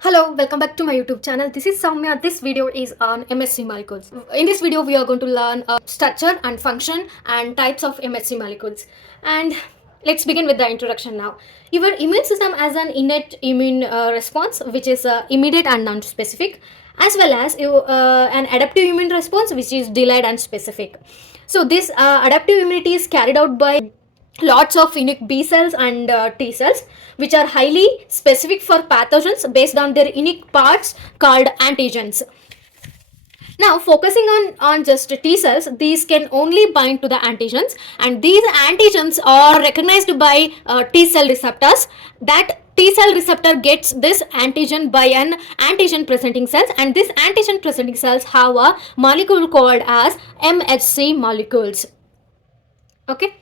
Hello, welcome back to my YouTube channel. This is Soumya. This video is on MSC molecules. In this video, we are going to learn structure and function and types of MSC molecules. And let's begin with the introduction now. Your immune system has an innate immune response, which is immediate and non-specific, as well as an adaptive immune response, which is delayed and specific. So this adaptive immunity is carried out by lots of unique B cells and T cells, which are highly specific for pathogens based on their unique parts called antigens. Now, focusing on just T cells, these can only bind to the antigens, and these antigens are recognized by T cell receptors. That T cell receptor gets this antigen by an antigen presenting cells, and this antigen presenting cells have a molecule called as MHC molecules. Okay.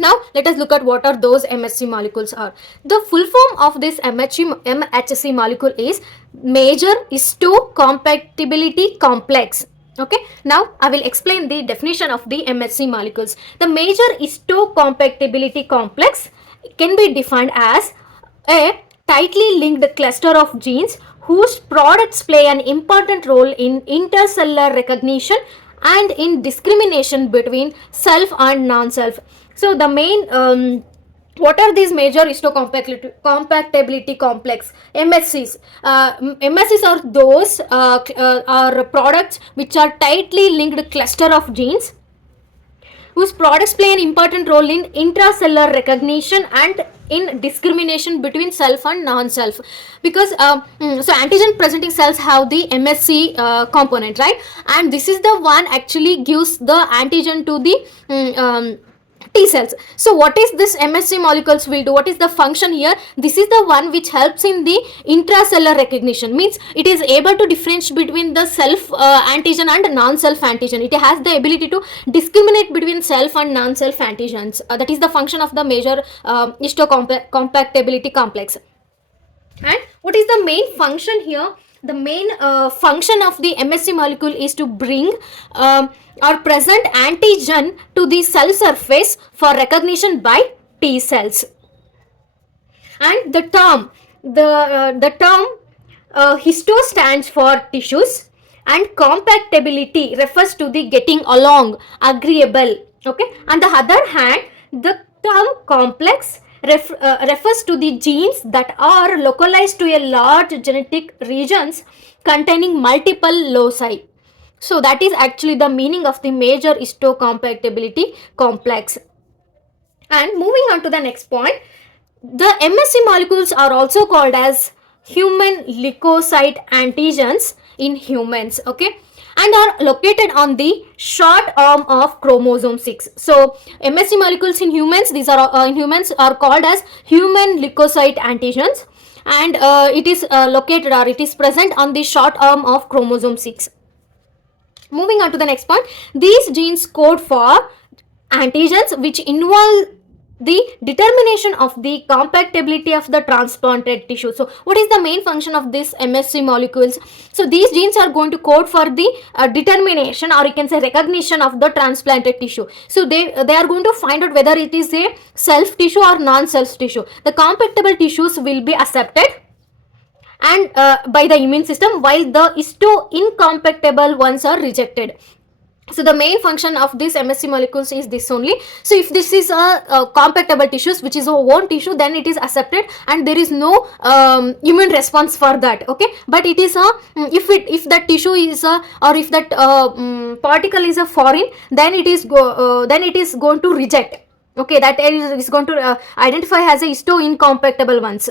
Now let us look at what are those MHC molecules are. The full form of this MHC molecule is major histocompatibility complex. Okay, now I will explain the definition of the MHC molecules. The major histocompatibility complex can be defined as a tightly linked cluster of genes whose products play an important role in intercellular recognition and in discrimination between self and non-self. So the main what are these major histocompatibility complex? MHCs. MHCs are those are products which are tightly linked cluster of genes whose products play an important role in intracellular recognition and in discrimination between self and non-self, because so antigen presenting cells have the MSC component, right? And this is the one actually gives the antigen to the T cells. So what is this MSC molecules will do? What is the function here? This is the one which helps in the intracellular recognition, means it is able to differentiate between the self antigen and non-self antigen. It has the ability to discriminate between self and non-self antigens. That is the function of the major histocompatibility complex. And what is the main function here? The main function of the MSC molecule is to bring or present antigen to the cell surface for recognition by T cells. And the term histo stands for tissues, and compatibility refers to the getting along, agreeable. Okay. On the other hand, the term complex refers to the genes that are localized to a large genetic regions containing multiple loci. So that is actually the meaning of the major histocompatibility complex. And moving on to the next point, the MSC molecules are also called as human leukocyte antigens in humans. Okay, and are located on the short arm of chromosome 6. So MSC molecules in humans, these are in humans are called as human leukocyte antigens, and it is located or it is present on the short arm of chromosome 6. Moving on to the next point, these genes code for antigens which involve the determination of the compatibility of the transplanted tissue. So what is the main function of this MSC molecules? So these genes are going to code for the determination, or you can say recognition, of the transplanted tissue. So they are going to find out whether it is a self tissue or non-self tissue. The compatible tissues will be accepted and by the immune system, while the histo-incompatible ones are rejected. So the main function of these MSC molecules is this only. So if this is a compatible tissues, which is a own tissue, then it is accepted and there is no immune response for that. Okay, but it is a if that tissue is a, or if that particle is a foreign, then it is going to reject. Okay, that is going to identify as a histo-incompatible ones.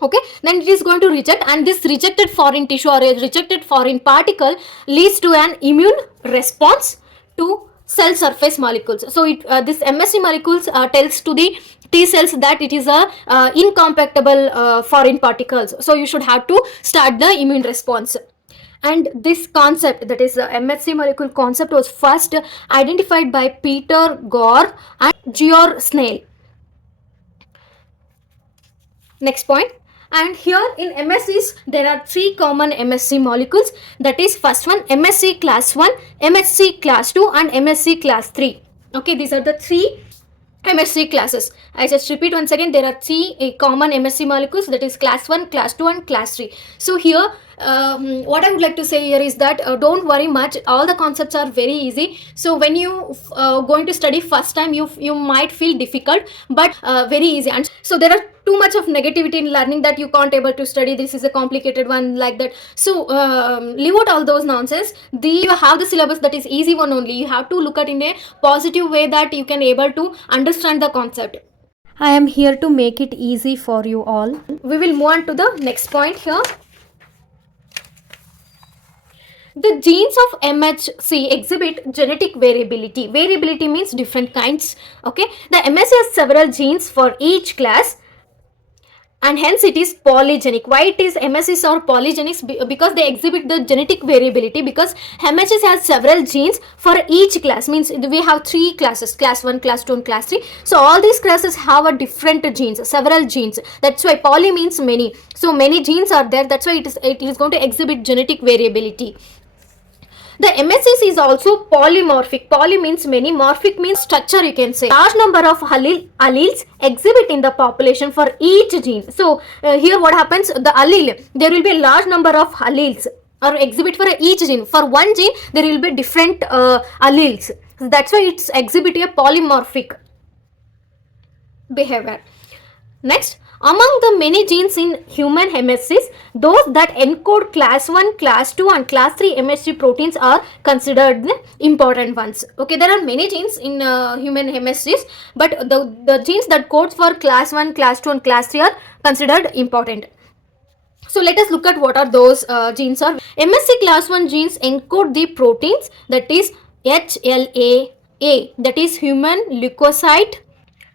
Okay, then it is going to reject, and this rejected foreign tissue or a rejected foreign particle leads to an immune response to cell surface molecules. So this MSC molecules tells to the T cells that it is a incompatible foreign particles. So you should have to start the immune response. And this concept, that is MHC molecule concept, was first identified by Peter Gore and Georg Snell. Next point. And here in MSCs, there are three common MSC molecules. That is, first one, MSC class 1, MSC class 2 and MSC class 3. Okay, these are the three MSC classes. I just repeat once again, there are three common MSC molecules, that is class 1, class 2 and class 3. So here what I would like to say here is that don't worry much, all the concepts are very easy. So when you going to study first time, you might feel difficult, but very easy. And so there are too much of negativity in learning that you can't able to study, this is a complicated one, like that. So leave out all those nonsense. You have the syllabus that is easy one only. You have to look at in a positive way that you can able to understand the concept. I am here to make it easy for you all. We will move on to the next point here. The genes of MHC exhibit genetic variability. Variability means different kinds. Okay, the MHC has several genes for each class, and hence it is polygenic. Why it is MHCs are polygenic? Because they exhibit the genetic variability, because MHCs has several genes for each class. Means we have three classes, class 1, class 2 and class 3. So all these classes have a different genes, several genes. That's why poly means many. So many genes are there, that's why it is going to exhibit genetic variability. The MSCs is also polymorphic. Poly means many, morphic means structure, you can say. Large number of alleles exhibit in the population for each gene. So here what happens, the allele, there will be a large number of alleles or exhibit for each gene. For one gene there will be different alleles. That's why it's exhibiting a polymorphic behavior. Next, among the many genes in human MSCs, those that encode class 1, class 2 and class 3 MSC proteins are considered the important ones. Okay, there are many genes in human MSCs, but the genes that codes for class 1, class 2 and class 3 are considered important. So let us look at what are those genes are. MSC class 1 genes encode the proteins, that is HLA-A, that is human leukocyte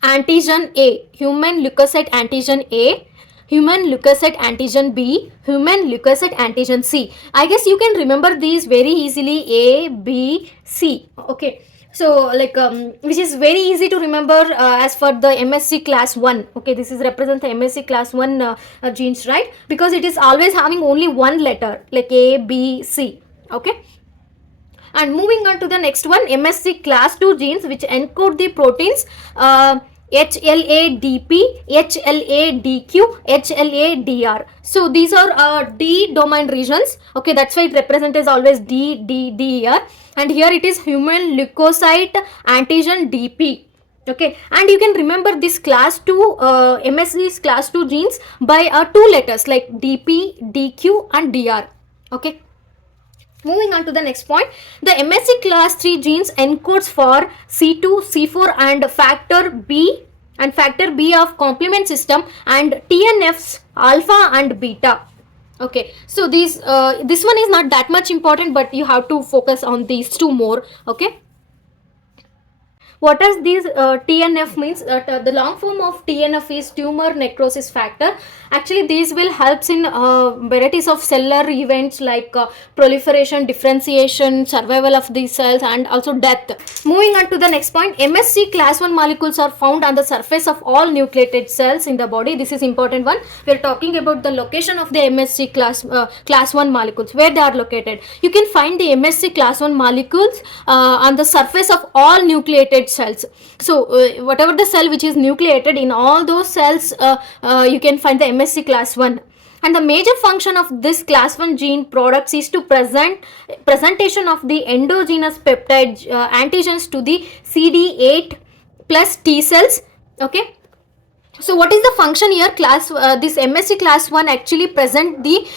antigen A, human leukocyte antigen A, human leukocyte antigen B, human leukocyte antigen C. I guess you can remember these very easily, A, B, C. Okay, so like which is very easy to remember as for the MSC class 1. Okay, this is represent the MSC class 1 genes, right? Because it is always having only one letter like A, B, C. Okay. And moving on to the next one, MSC class 2 genes which encode the proteins HLA-DP, HLA-DQ, HLA-DR. So these are D domain regions. Okay, that's why it represents as always D, D, D here. And here it is human leukocyte antigen DP. Okay, and you can remember this class 2 MSC's class 2 genes by 2 letters like DP, DQ and DR. Okay. Moving on to the next point, the MSC class 3 genes encodes for C2, C4 and factor B of complement system and TNFs alpha and beta. Okay, so this one is not that much important, but you have to focus on these two more. Okay. What does this TNF means? The long form of TNF is tumor necrosis factor. Actually, these will helps in varieties of cellular events like proliferation, differentiation, survival of these cells and also death. Moving on to the next point, MSC class 1 molecules are found on the surface of all nucleated cells in the body. This is important one. We are talking about the location of the MSC class 1 molecules, where they are located. You can find the MSC class 1 molecules on the surface of all nucleated cells. So whatever the cell which is nucleated, in all those cells you can find the MSC class 1. And the major function of this class 1 gene products is to presentation of the endogenous peptide antigens to the CD8 plus T cells. Okay. So what is the function here? This MSC class 1 actually present the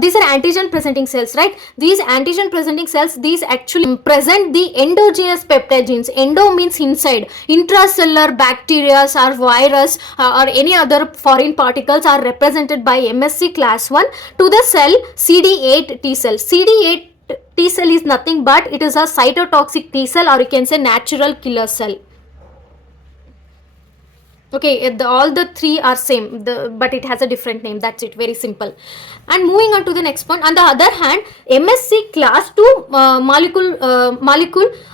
these are antigen presenting cells, right? These antigen presenting cells, these actually present the endogenous peptide genes. Endo means inside. Intracellular bacteria or virus or any other foreign particles are represented by MSC class 1 to the cell CD8 T cell. CD8 T cell is nothing but it is a cytotoxic T cell, or you can say natural killer cell. Okay, all the three are same, but it has a different name. That's it, very simple. And moving on to the next point. On the other hand, MSC class 2 molecule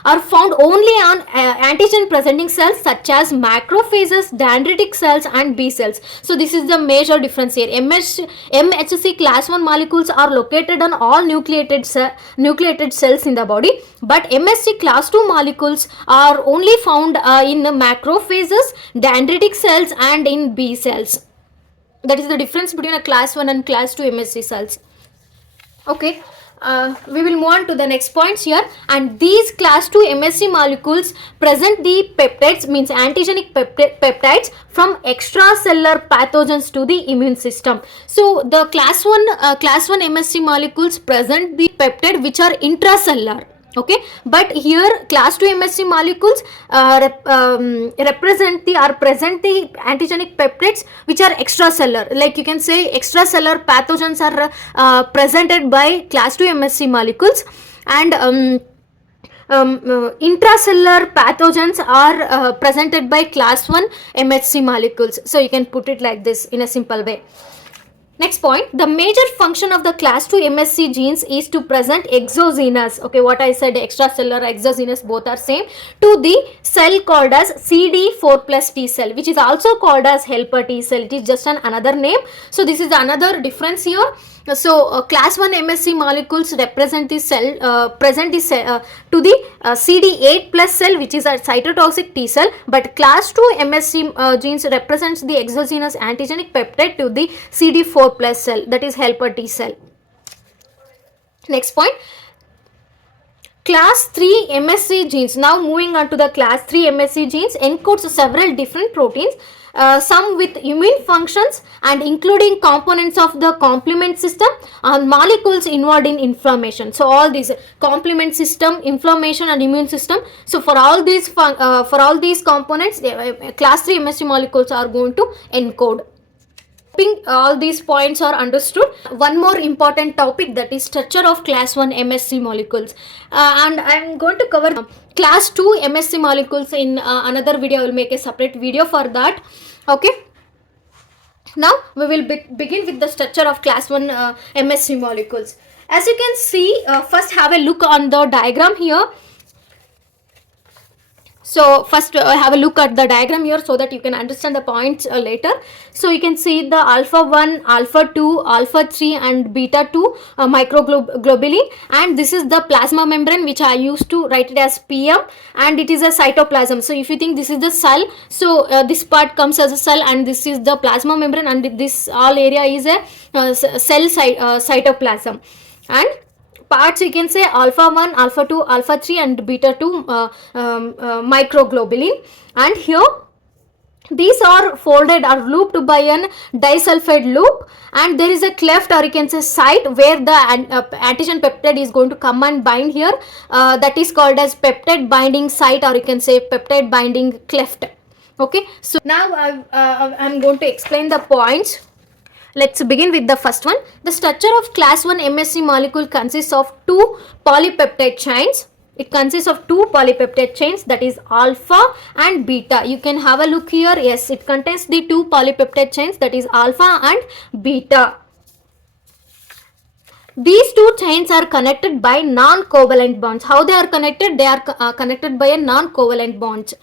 are found only on antigen presenting cells such as macrophages, dendritic cells, and B cells. So this is the major difference here. MHC class 1 molecules are located on all nucleated cells in the body, but MSC class 2 molecules are only found in the macrophages, dendritic cells, and in B cells. That is the difference between a class 1 and class 2 MSC cells. Okay, we will move on to the next points here. And these class 2 MSC molecules present the peptides, means antigenic peptides from extracellular pathogens to the immune system. So the class 1 MSC molecules present the peptide which are intracellular. Okay, but here class 2 MSC molecules present the antigenic peptides which are extracellular. Like you can say extracellular pathogens are presented by class 2 MSC molecules, and intracellular pathogens are presented by class 1 MHC molecules. So you can put it like this in a simple way. Next point, the major function of the class 2 MSC genes is to present exogenous, okay, what I said, extracellular, exogenous, both are same, to the cell called as CD4 plus T cell, which is also called as helper T cell. It is just another name. So this is another difference here. So class 1 MSC molecules represent the cell, present the cell to the CD8 plus cell, which is a cytotoxic T cell, but class 2 MSC genes represents the exogenous antigenic peptide to the CD4 plus cell, that is helper T cell. Next point, class 3 MSC genes. Now moving on to the class 3 MSC genes encodes several different proteins, some with immune functions and including components of the complement system and molecules involved in inflammation. So all these complement system, inflammation, and immune system. So for all these components, class 3 MSC molecules are going to encode. All these points are understood. One more important topic, that is structure of class 1 MSC molecules, and I am going to cover class 2 MSC molecules in another video. I will make a separate video for that. Okay, now we will begin with the structure of class 1 MSC molecules. As you can see, first have a look on the diagram here. So first have a look at the diagram here so that you can understand the points later. So you can see the alpha 1, alpha 2, alpha 3 and beta 2 microglobulin, and this is the plasma membrane, which I used to write it as PM, and it is a cytoplasm. So if you think this is the cell, so this part comes as a cell, and this is the plasma membrane, and this all area is a cell cytoplasm. And parts you can say alpha 1, alpha 2, alpha 3 and beta 2 microglobulin, and here these are folded or looped by an disulfide loop, and there is a cleft, or you can say site, where the antigen peptide is going to come and bind here, that is called as peptide binding site, or you can say peptide binding cleft. Okay, so now I'm going to explain the points. Let's begin with the first one. The structure of class 1 MSC molecule consists of two polypeptide chains. It consists of two polypeptide chains, that is alpha and beta. You can have a look here. Yes, it contains the two polypeptide chains, that is alpha and beta. These two chains are connected by non-covalent bonds. How they are connected? They are connected by a non-covalent bonds.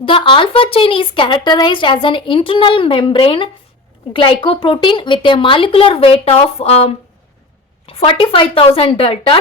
The alpha chain is characterized as an internal membrane glycoprotein with a molecular weight of 45,000 Dalton.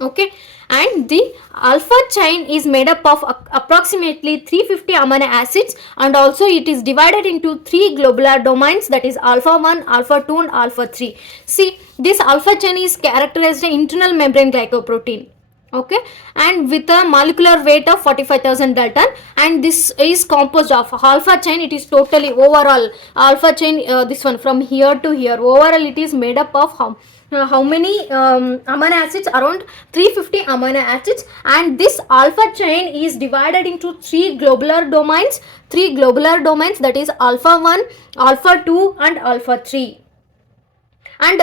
Okay, and the alpha chain is made up of approximately 350 amino acids, and also it is divided into three globular domains, that is alpha 1, alpha 2 and alpha 3. See, this alpha chain is characterized as internal membrane glycoprotein. Okay, and with a molecular weight of 45,000 Dalton, and this is composed of alpha chain. It is totally overall alpha chain, this one from here to here, overall it is made up of how many amino acids? Around 350 amino acids, and this alpha chain is divided into three globular domains, that is alpha 1, alpha 2 and alpha 3. and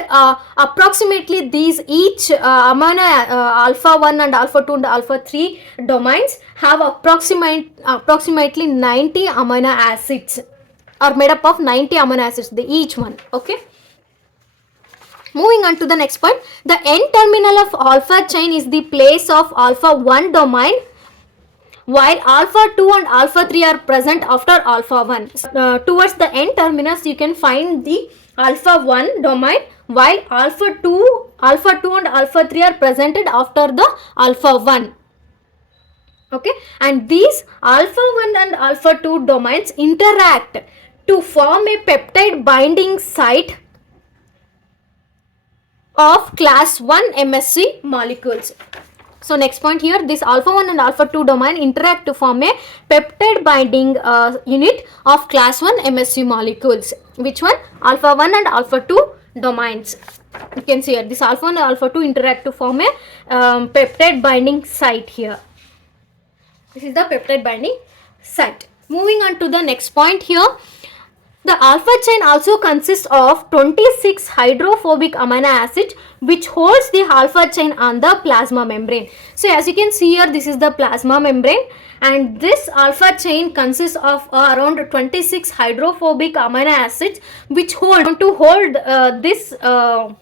approximately these each amino alpha 1 and alpha 2 and alpha 3 domains have approximately 90 amino acids, are made up of 90 amino acids, each one. Okay, moving on to the next point, the N terminal of alpha chain is the place of alpha 1 domain, while alpha 2 and alpha 3 are present after alpha 1. Towards the N terminus you can find the alpha 1 domain, while alpha 2 and alpha 3 are presented after the alpha 1. Okay, and these alpha 1 and alpha 2 domains interact to form a peptide binding site of class 1 MHC molecules. So next point here, this alpha 1 and alpha 2 domain interact to form a peptide binding unit of class 1 MHC molecules. Which one? Alpha 1 and alpha 2 domains. You can see here, this alpha 1 and alpha 2 interact to form a peptide binding site here. This is the peptide binding site. Moving on to the next point here. The alpha chain also consists of 26 hydrophobic amino acids which holds the alpha chain on the plasma membrane. So as you can see here, this is the plasma membrane, and this alpha chain consists of around 26 hydrophobic amino acids which hold this whole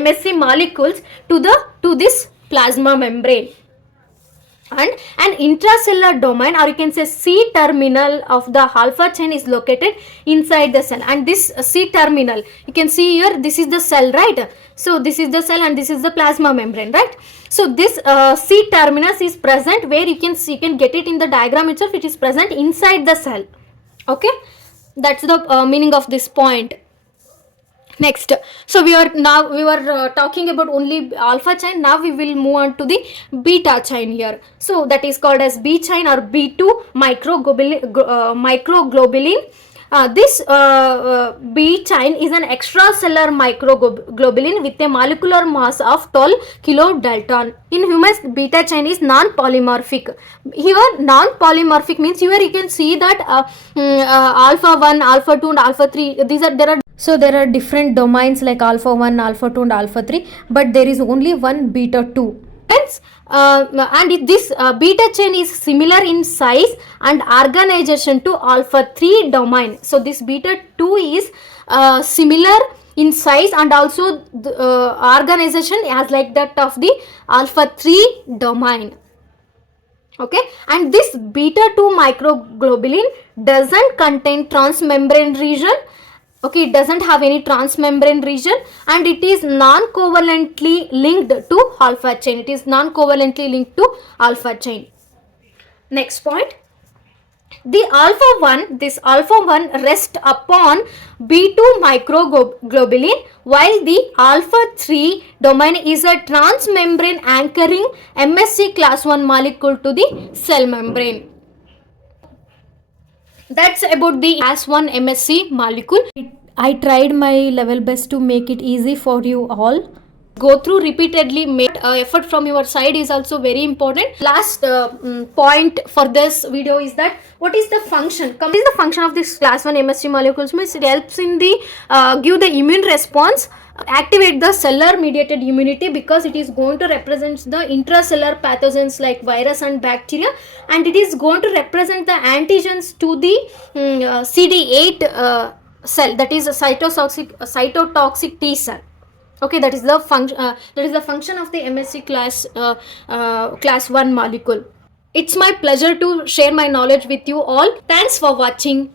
MSC molecules to this plasma membrane. And an intracellular domain, or you can say C terminal of the alpha chain, is located inside the cell. And this C terminal, you can see here, this is the cell, right? So this is the cell and this is the plasma membrane, right? So this C terminus is present where you can get it in the diagram itself. It is present inside the cell. Okay, that's the meaning of this point. Next, so we were talking about only alpha chain. Now we will move on to the beta chain here. So that is called as B chain or B2 microglobulin. This B chain is an extracellular microglobulin with a molecular mass of 12 kilodalton. In humans, beta chain is non-polymorphic. Here, non-polymorphic means here you can see that alpha 1, alpha 2 and alpha 3, there are different domains like alpha 1, alpha 2 and alpha 3, but there is only one beta 2. And this beta chain is similar in size and organization to alpha 3 domain. So this beta 2 is similar in size and also the organization as like that of the alpha 3 domain. Okay, and this beta 2 microglobulin doesn't contain transmembrane region. Okay, it doesn't have any transmembrane region, and it is non-covalently linked to alpha chain. It is non-covalently linked to alpha chain. Next point, this alpha 1 rests upon B2 microglobulin, while the alpha 3 domain is a transmembrane anchoring MSC class 1 molecule to the cell membrane. That's about the class 1 MSC molecule. I tried my level best to make it easy for you all. Go through repeatedly. Effort from your side is also very important. Last point for this video is that what is the function? What is the function of this class 1 MSC molecules? Means it helps in the give the immune response, activate the cellular mediated immunity, because it is going to represent the intracellular pathogens like virus and bacteria, and it is going to represent the antigens to the CD8 cell, that is a cytotoxic T cell. Okay, that is the function. That is the function of the MSC class 1 molecule. It's my pleasure to share my knowledge with you all. Thanks for watching.